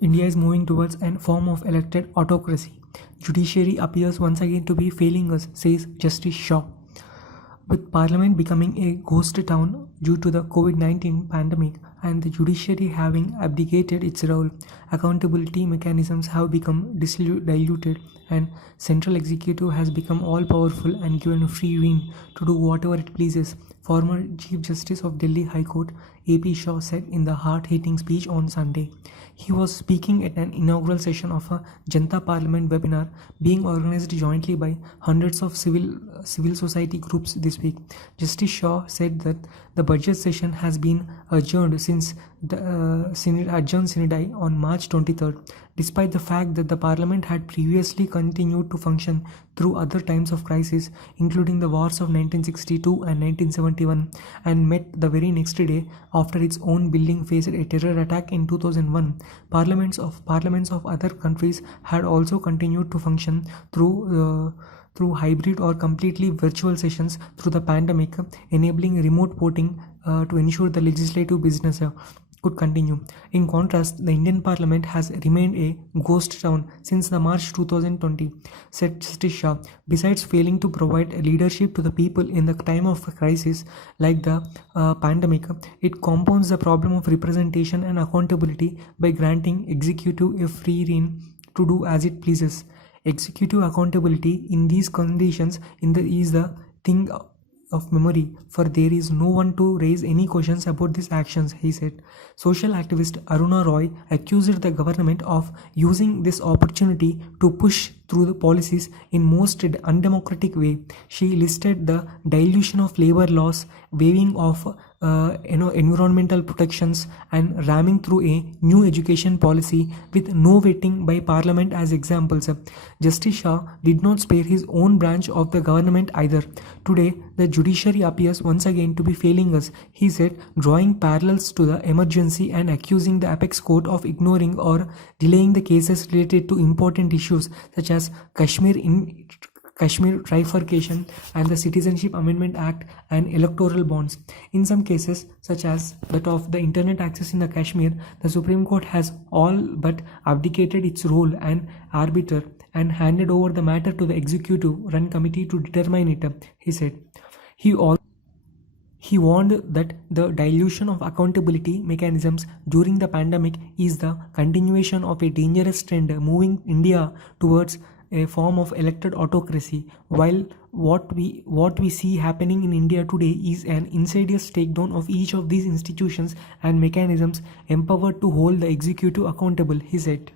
India is moving towards a form of elected autocracy. Judiciary appears once again to be failing us, says Justice Shah. With Parliament becoming a ghost town due to the COVID-19 pandemic and the judiciary having abdicated its role, accountability mechanisms have become diluted and central executive has become all-powerful and given free rein to do whatever it pleases. Former Chief Justice of Delhi High Court A.P. Shah said in the hard-hitting speech on Sunday. He was speaking at an inaugural session of a Janta Parliament webinar being organized jointly by hundreds of civil society groups this week. Justice Shah said that the budget session has been adjourned since the adjourned sine on March 23rd, despite the fact that the Parliament had previously continued to function through other times of crisis, including the wars of 1962 and 1971, and met the very next day after its own building faced a terror attack in 2001. Parliaments of other countries had also continued to function through hybrid or completely virtual sessions through the pandemic, enabling remote voting to ensure the legislative business could continue. In contrast, the Indian Parliament has remained a ghost town since the March 2020, said Justice Shah. Besides failing to provide leadership to the people in the time of a crisis like the pandemic, it compounds the problem of representation and accountability by granting executive a free rein to do as it pleases. Executive accountability in these conditions is the thing of memory, for there is no one to raise any questions about these actions, he said. Social activist Aruna Roy accused the government of using this opportunity to push through the policies in most undemocratic way. She listed the dilution of labor laws, waiving of environmental protections, and ramming through a new education policy with no vetting by Parliament as examples. Justice Shah did not spare his own branch of the government either. Today, the judiciary appears once again to be failing us, he said, drawing parallels to the emergency and accusing the apex court of ignoring or delaying the cases related to important issues such as Kashmir trifurcation and the Citizenship Amendment Act and electoral bonds. In some cases, such as that of the internet access in the Kashmir, the Supreme Court has all but abdicated its role and arbiter and handed over the matter to the executive-run committee to determine it, he said. He warned that the dilution of accountability mechanisms during the pandemic is the continuation of a dangerous trend moving India towards a form of elected autocracy, while what we see happening in India today is an insidious takedown of each of these institutions and mechanisms empowered to hold the executive accountable, he said.